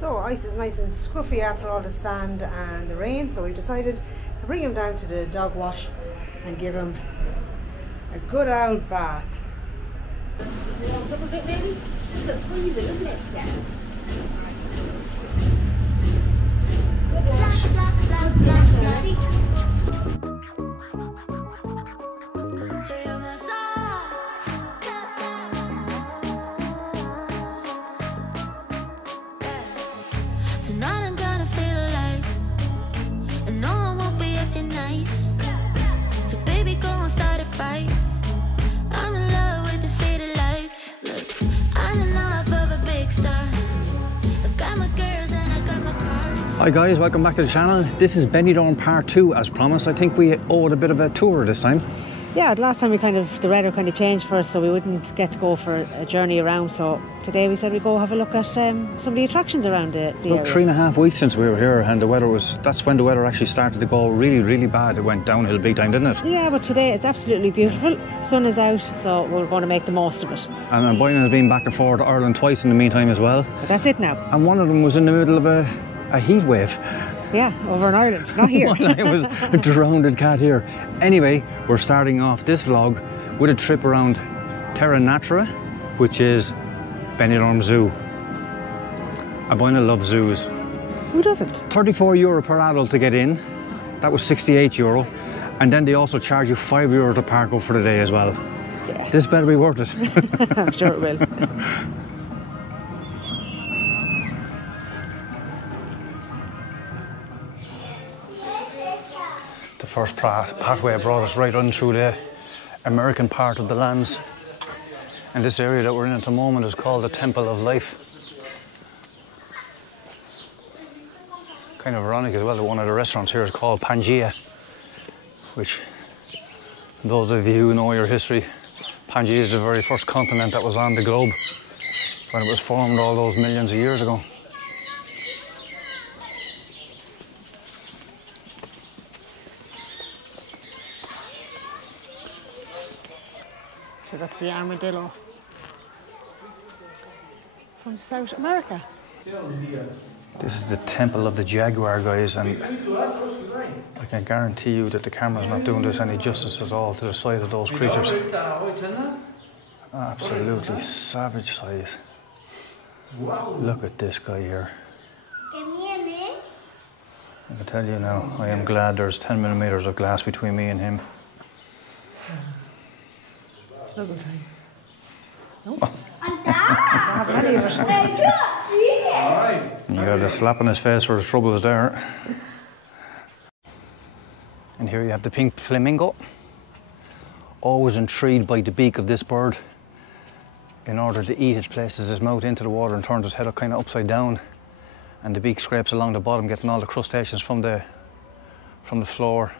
So ice is nice and scruffy after all the sand and the rain, so we decided to bring him down to the dog wash and give him a good old bath. Double bit maybe? It's a freezer, isn't it? Yeah. Tonight I'm gonna feel alive, and no one won't be acting nice. So baby, go and start a fight. I'm in love with the city lights. Look, I'm enough of a big star. I got my girls and I got my cars. Hi guys, welcome back to the channel. This is Benidorm Part 2 as promised. I think we owe it a bit of a tour this time. Yeah, last time the weather kind of changed for us, so we wouldn't get to go for a journey around. So today we said we'd go have a look at some of the attractions around the area. About 3.5 weeks since we were here, and that's when the weather actually started to go really, really bad. It went downhill big time, didn't it? Yeah, but today it's absolutely beautiful. Sun is out, so we're going to make the most of it. And Boyne has been back and forth to Ireland twice in the meantime as well. But that's it now. And one of them was in the middle of a heat wave. Yeah, over in Ireland, not here. It was a drowned cat here. Anyway, we're starting off this vlog with a trip around Terra Natura, which is Benidorm Zoo. Boyne loves zoos. Who doesn't? €34 per adult to get in. That was €68. And then they also charge you €5 to park up for the day as well. Yeah. This better be worth it. I'm sure it will. The first pathway brought us right on through the American part of the lands. And this area that we're in at the moment is called the Temple of Life. Kind of ironic as well that one of the restaurants here is called Pangea, which, those of you who know your history, Pangea is the very first continent that was on the globe when it was formed all those millions of years ago. So that's the armadillo from South America. This is the Temple of the Jaguar, guys, and I can guarantee you that the camera's not doing this any justice at all to the size of those creatures. Absolutely savage size. Look at this guy here. I can tell you now, I am glad there's 10 millimeters of glass between me and him. Snuggle time. And you got a slap on his face where the trouble is there. And here you have the pink flamingo. Always intrigued by the beak of this bird. In order to eat, it places his mouth into the water and turns his head up kind of upside down. And the beak scrapes along the bottom, getting all the crustaceans from the floor.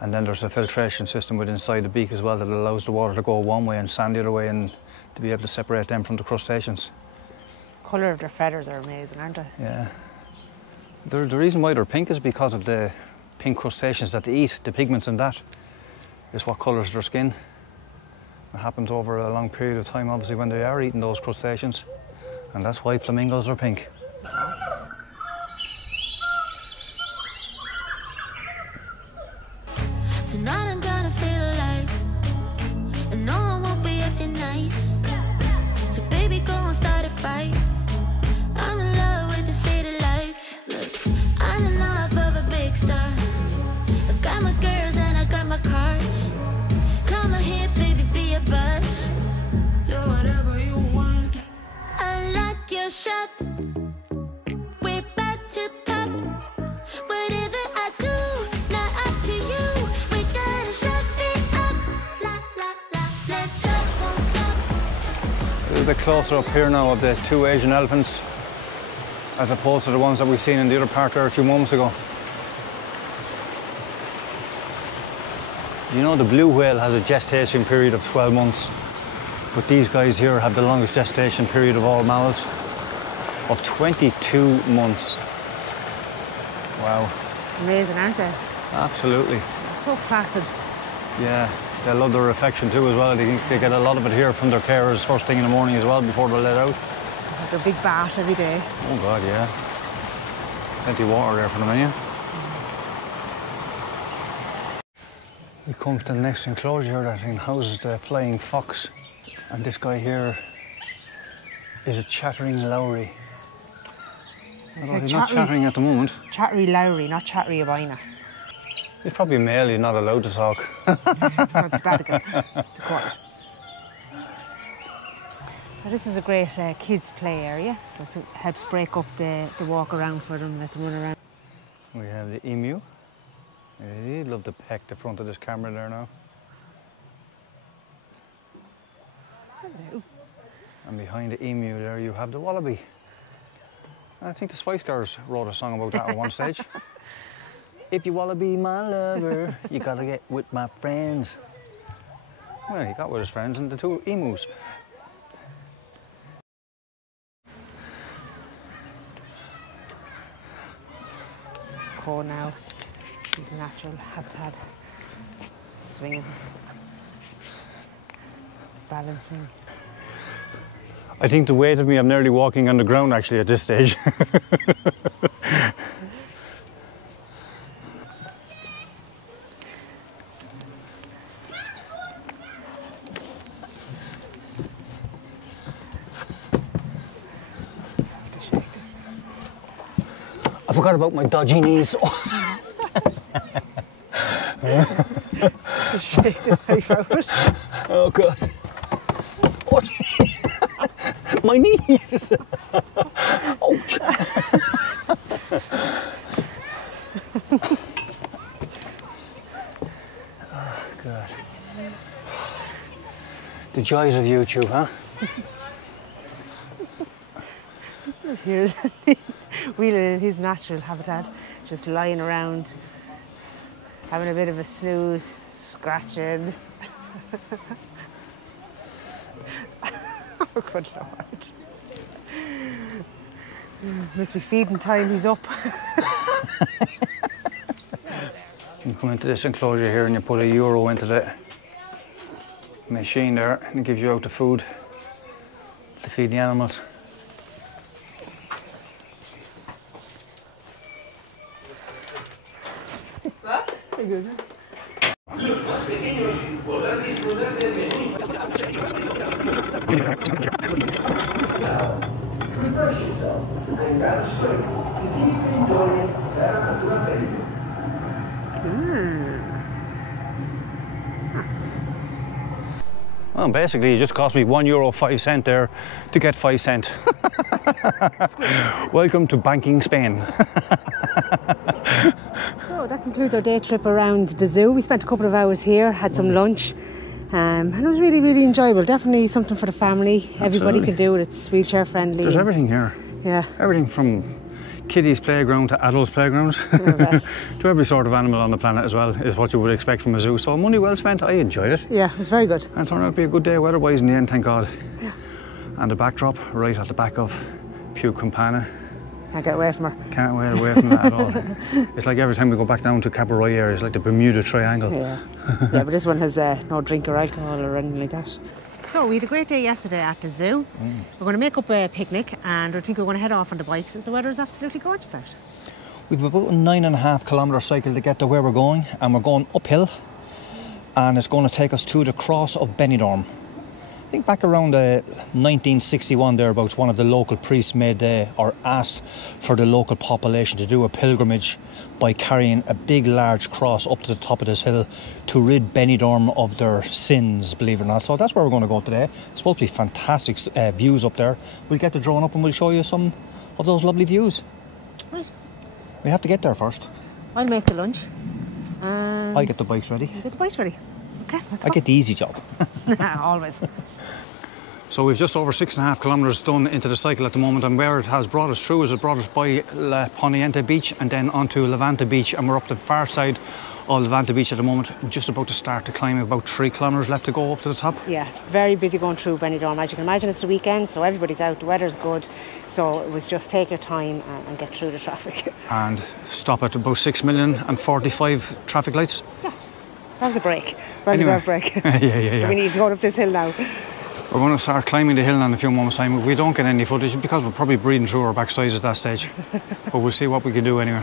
And then there's a filtration system within inside the beak as well that allows the water to go one way and sand the other way, and to be able to separate them from the crustaceans. The colour of their feathers are amazing, aren't they? Yeah. The reason why they're pink is because of the pink crustaceans that they eat. The pigments in that is what colours their skin. It happens over a long period of time, obviously, when they are eating those crustaceans. And that's why flamingos are pink. Tonight I'm gonna feel alive, and no one won't be acting nice. So baby, go and start a fight. I'm in love with the city lights. Look, I'm enough of a big star. I got my girls and I got my cars. Come on here, baby, be a boss. Do whatever you want. Unlock your shop. We're about to pop. Whatever I do, not up to you. We gotta shut it up. La la la, let's go, won't stop. A little bit closer up here now of the two Asian elephants, as opposed to the ones that we've seen in the other part there a few moments ago. You know, the blue whale has a gestation period of 12 months, but these guys here have the longest gestation period of all mammals, of 22 months. Wow. Amazing, aren't they? Absolutely. So placid. Yeah, they love their reflection too as well. They get a lot of it here from their carers first thing in the morning as well before they're let out. have their big bath every day. Oh God, yeah. Plenty of water there for them, yeah. We come to the next enclosure here that houses the flying fox. And this guy here is a chattering Lowry. Although he's not chattering at the moment. Chattery Lowry, not chattery Abina. He's probably a male, he's not allowed to talk. So it's bad again. Be quiet. Now, this is a great kids play area, so it helps break up the walk around for them, let them run around. We have the emu. He'd love to peck the front of this camera there now. Hello. And behind the emu there you have the wallaby. I think the Spice Girls wrote a song about that at one stage. If you wanna be my lover, you gotta get with my friends. Well, he got with his friends and the two emus. It's cold now. His natural habitat. Swinging. Balancing. I think the weight of me, I'm nearly walking on the ground actually at this stage. I forgot about my dodgy knees. Shake the life out. Oh God. What? My knees. Ouch. Oh God. The joys of YouTube, huh? Here's Wheeler in his natural habitat, just lying around, having a bit of a snooze, scratching. Oh, good Lord. Must be feeding time, he's up. You come into this enclosure here and you put €1 into the machine there and it gives you out the food to feed the animals. Well, basically, it just cost me €1.05 there to get 5 cents. Welcome to banking Spain. So that concludes our day trip around the zoo. We spent a couple of hours here, had some lunch, and it was really, really enjoyable. Definitely something for the family. Everybody can do it. It's wheelchair friendly. There's everything here. Yeah. Everything from kiddies' playground to adults' playgrounds. To every sort of animal on the planet as well is what you would expect from a zoo. So money well spent. I enjoyed it. Yeah, it was very good. And it turned out to be a good day weather-wise in the end, thank God. Yeah. And the backdrop right at the back of Pew Campana. Can't get away from her. Can't wait away from that at all. It's like every time we go back down to Cabaret area, it's like the Bermuda Triangle. Yeah, yeah, but this one has no drink or alcohol or anything like that. So we had a great day yesterday at the zoo. We're going to make up a picnic and I think we're going to head off on the bikes as the weather is absolutely gorgeous out. We've about a 9.5 kilometre cycle to get to where we're going, and we're going uphill, and it's going to take us to the cross of Benidorm. I think back around 1961 thereabouts, one of the local priests made or asked for the local population to do a pilgrimage by carrying a big large cross up to the top of this hill to rid Benidorm of their sins, believe it or not. So that's where we're going to go today. It's supposed to be fantastic views up there. We'll get the drone up and we'll show you some of those lovely views. Right. We have to get there first. I'll make the lunch. And I get the bikes ready. get the bikes ready. Okay, let's go. I get the easy job. Always. So we've just over 6.5 kilometres done into the cycle at the moment, and where it has brought us through is it brought us by La Poniente Beach and then onto Levante Beach, and we're up the far side of Levante Beach at the moment, just about to start to climb. About 3 kilometres left to go up to the top. Yeah, it's very busy going through Benidorm. As you can imagine, it's the weekend, so everybody's out, the weather's good. So it was just take your time and get through the traffic. And stop at about 6,045,000 traffic lights. Yeah, that was a break. Well Anyway. deserved break. Yeah. We need to go up this hill now. We're going to start climbing the hill in a few moments' time. If we don't get any footage, because we're probably breathing through our backsides at that stage. But we'll see what we can do anyway.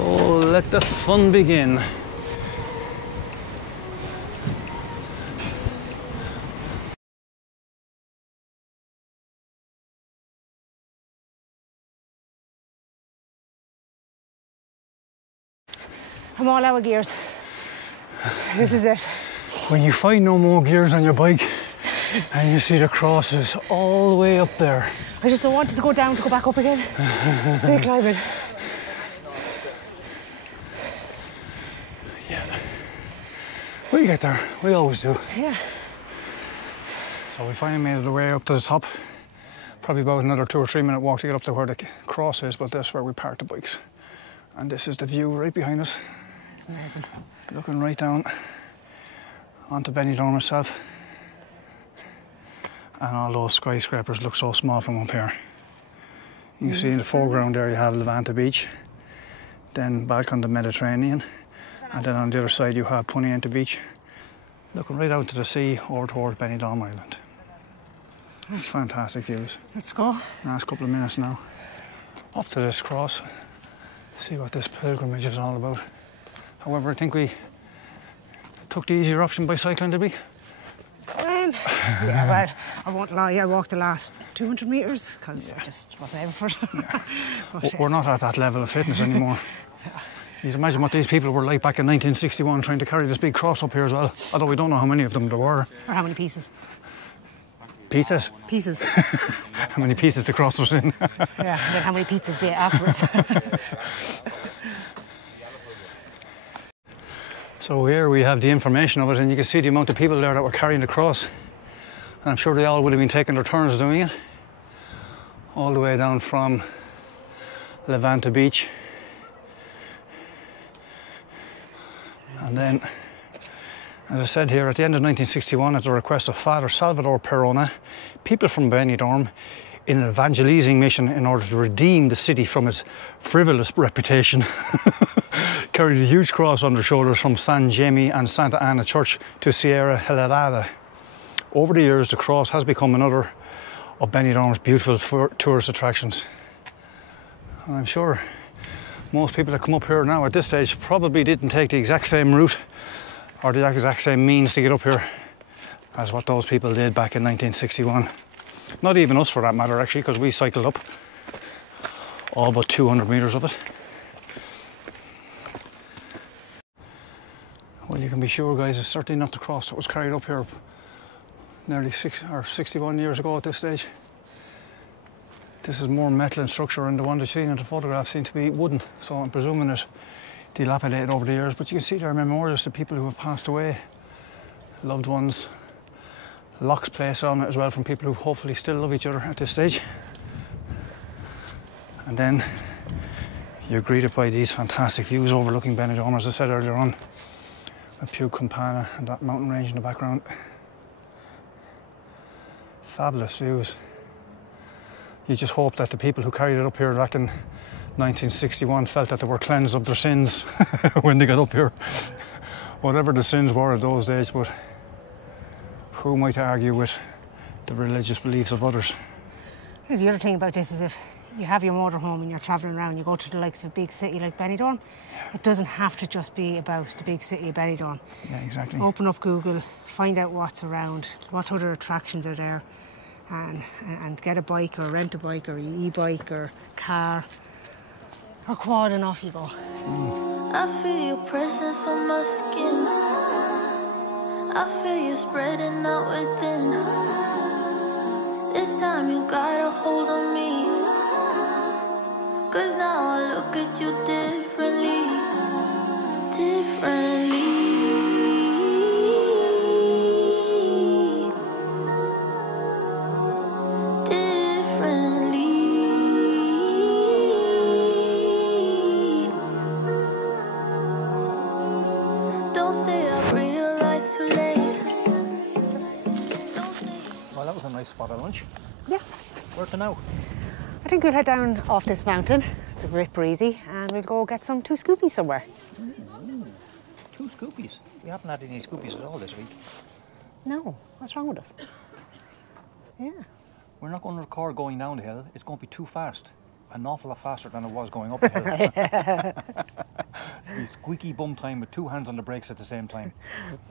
Oh, let the fun begin. I'm all out of gears. This is it. When you find no more gears on your bike and you see the crosses all the way up there. I just don't want it to go down to go back up again. Stay climbing. Yeah. We'll get there. We always do. Yeah. So we finally made it the way up to the top. Probably about another 2 or 3 minute walk to get up to where the cross is, but that's where we park the bikes. And this is the view right behind us. It's amazing. Looking right down onto BENIDORM itself. And all those skyscrapers look so small from up here. You can see in the foreground there you have Levante Beach, then back on the Mediterranean, and then on the other side you have Poniente Beach, looking right out to the sea over towards BENIDORM Island. Fantastic views. Let's go. Last couple of minutes now. Up to this cross, see what this pilgrimage is all about. However, I think we took the easier option by cycling, did we? Yeah, well, I won't lie, I walked the last 200 metres because I just wasn't able for it. Yeah. But, We're not at that level of fitness anymore. You can imagine what these people were like back in 1961 trying to carry this big cross up here as well, although we don't know how many of them there were. Or how many pieces? Pizzas? Pieces. How many pieces the cross was in. Yeah, and then how many pizzas do you eat afterwards? So here we have the information of it, and you can see the amount of people there that were carrying the cross. And I'm sure they all would have been taking their turns doing it. All the way down from Levante Beach. And then, as I said here, at the end of 1961, at the request of Father Salvador Perona, people from BENIDORM, in an evangelizing mission in order to redeem the city from its frivolous reputation, carried a huge cross on their shoulders from San Jaime and Santa Ana Church to Sierra Helada. Over the years, the cross has become another of BENIDORM's beautiful tourist attractions. And I'm sure most people that come up here now at this stage probably didn't take the exact same route or the exact same means to get up here as what those people did back in 1961. Not even us for that matter, actually, because we cycled up all but 200 metres of it. Well, you can be sure, guys, it's certainly not the cross that was carried up here nearly 61 years ago at this stage. This is more metal in structure, and the one that's seen in the photograph seems to be wooden, so I'm presuming it dilapidated over the years. But you can see there are memorials to people who have passed away, loved ones, locks placed on it as well from people who hopefully still love each other at this stage. And then you're greeted by these fantastic views overlooking BENIDORM, as I said earlier on, with Puig Campana and that mountain range in the background. Fabulous views. You just hope that the people who carried it up here back in 1961 felt that they were cleansed of their sins when they got up here. Whatever the sins were of those days, but who am I to argue with the religious beliefs of others? The other thing about this is if you have your motorhome and you're travelling around, you go to the likes of a big city like BENIDORM, it doesn't have to just be about the big city of BENIDORM. Yeah, exactly. Open up Google, find out what's around, what other attractions are there, and get a bike or rent a bike or an e-bike or car or quad, and off you go. I feel your presence on my skin. I feel you spreading out within. This time you got a hold on me, 'cause now I look at you differently, differently. Nice spot at lunch. Yeah. Where to now? I think we'll head down off this mountain. It's a bit breezy, and we'll go get some two scoopies somewhere. Scoopies. We haven't had any Scoopies at all this week. No, what's wrong with us? Yeah. We're not going to record going down the hill. It's going to be too fast. An awful lot faster than it was going up the hill. It's squeaky bum time with 2 hands on the brakes at the same time.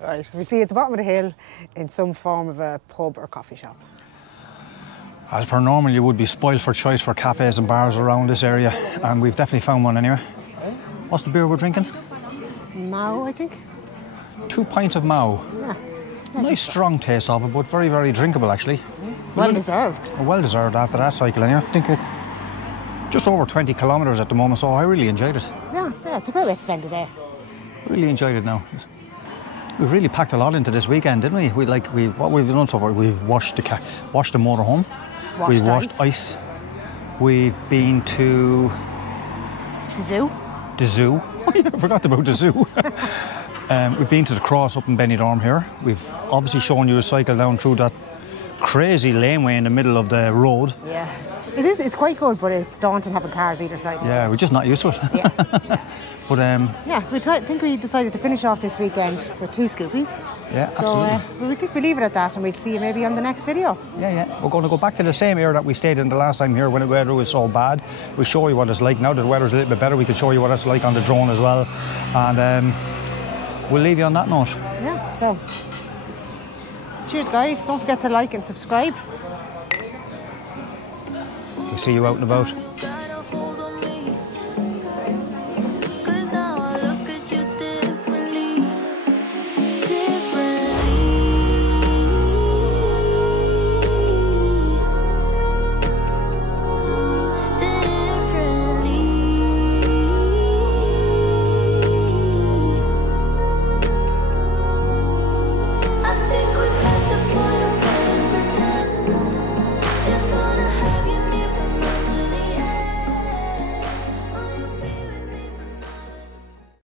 Right, we'll see you at the bottom of the hill in some form of a pub or coffee shop. As per normal, you would be spoiled for choice for cafes and bars around this area, and we've definitely found one anyway. What's the beer we're drinking? Mao, I think. 2 pints of Mao. Yeah. Nice strong taste of it, but very, very drinkable actually. Well deserved. Well deserved after that cycle anyway. I think we're just over 20 kilometres at the moment, so I really enjoyed it. Yeah, it's a great way to spend a day. Really enjoyed it now. We've really packed a lot into this weekend, didn't we? What we've done so far, we've washed the motorhome. We've washed ice. We've been to the zoo. The zoo. Oh, yeah, I forgot about the zoo. We've been to the cross up in Benidorm here. We've obviously shown you a cycle down through that crazy laneway in the middle of the road. Yeah. It is. It's quite good, but it's daunting having cars either side. Yeah, we're just not used to it. Yeah. But yeah, so I think we decided to finish off this weekend with 2 Scoopies. Yeah, so, absolutely. we think we leave it at that, and we'll see you maybe on the next video. Yeah. We're going to go back to the same area that we stayed in the last time here when the weather was so bad. We'll show you what it's like now that the weather's a little bit better. We can show you what it's like on the drone as well, and we'll leave you on that note. Yeah. So, cheers, guys! Don't forget to like and subscribe. We'll see you out and about.